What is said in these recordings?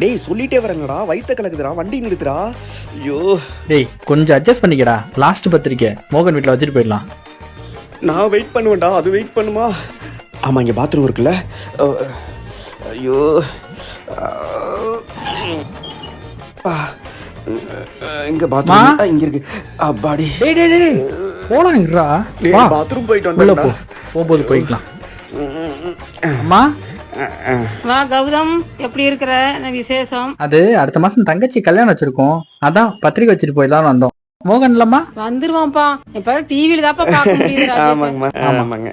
டேய் சொல்லிட்டே வரேங்கடா, வயித்த கலக்குதுடா, வண்டி நிறுத்துடா. ஐயோ டேய் கொஞ்சம் அட்ஜஸ்ட் பண்ணிக்கடா. லாஸ்ட் பத்திரிக்கை மோகன் வீட்டில் வச்சுட்டு போயிடலாம். நான் வெயிட் பண்ணுவேன்டா, அது வெயிட் பண்ணுமா? ஆமாம், இங்கே பாத்ரூம் இருக்குல்ல. ஐயோ இங்க பாத்ரூம் இங்க இருக்கு. அப்பாடி டேய் டேய் டேய் போலாம்ங்கடா. வா பாத்ரூம் போயிட்டு உள்ள வந்தா போகும்போது போய்க்கலாம். அம்மா வா கௌதம், எப்படி இருக்கிற? என்ன விசேஷம்? அது அடுத்த மாசம் தங்கச்சி கல்யாணம் வச்சிருக்கோம், அதான் பத்திரிக்கை வச்சுட்டு போயிடலாம்னு வந்தோம். மோகன் இல்லம்மா? வந்துருவான்ப்பா, இப்ப டிவில தான்ப்பா பார்க்க முடியுது ராஜேஷ். ஆமாங்கம்மா ஆமாங்க.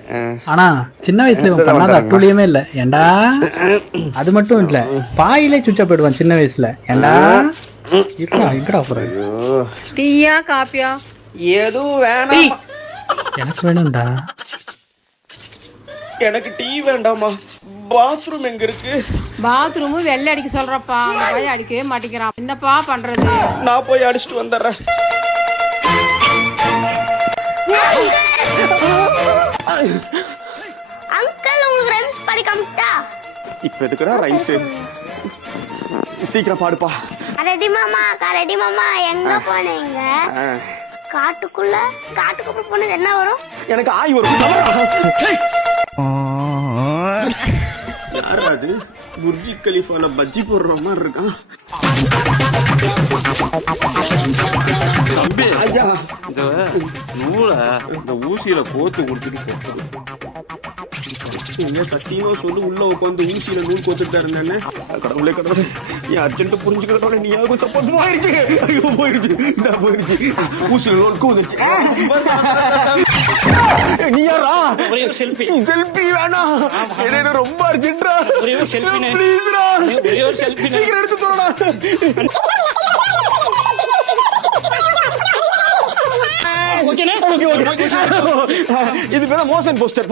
ஆனா சின்ன வயசுல இவன் பண்ணாத அட்டூழியமே இல்ல ஏண்டா. அது மட்டும் இல்ல, பாயிலே சுச்சா போயிடுவான் சின்ன வயசுல. ஏண்டா இருக்கா போறேன். டீயா காப்பியா? எதுவும் வேணாம், எனக்கு வேணும்டா. எனக்கு டீ வேண்டாமா. பாத்ரூம் எங்க இருக்கு? பாத்ரூம் வெள்ளை அடிக்க சொல்றப்பா, அந்த பையன் அடிக்கவே மாட்டேங்கிறான். என்னப்பா பண்றது? நான் போய் அடிச்சுட்டு வந்துடுறேன். அங்கிள் உங்களுக்கு ரைம்ஸ் படிக்க காமிச்சா? இப்ப எதுக்குடா ரைம்ஸ்? சீக்கிரம் பாடுப்பா. ரெடி மாமா எங்க போனீங்க? காட்டுக்குள்ள போனது என்ன வரும்? எனக்கு ஆய் வரும். யாரா அது? புர்ஜி கலீஃபால பஜ்ஜி போடுற மாதிரி இருக்கான். தம்பி ஐயா, இந்த நூலை இந்த ஊசியில கோத்து கொடுத்துட்டு என்ன சத்தியமா சொல்லு, உள்ள உட்காந்து ஊசியில நூல் கோத்துட்டு இருந்தேன்னு. கடவுளே கடவுளே, என் அர்ஜென்ட் புரிஞ்சுக்கிறதோட நீ யாருக்கும் சப்போர்ட் போயிடுச்சு. ஐயோ போயிடுச்சு, நான் போயிடுச்சு. ஊசியில நூல் கோந்துச்சு. நீ யாரா? செல்ஃபி வேணாம், என்ன ரொம்ப அர்ஜென்ட்ரா. ப்ளீஸ்ரா, சீக்கிரம் எடுத்து போடா. இது பேர மோஷன் போஸ்டர்.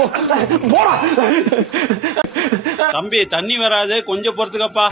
போடா தம்பி, தண்ணி வராது, கொஞ்சம் பொறுத்துக்கப்பா.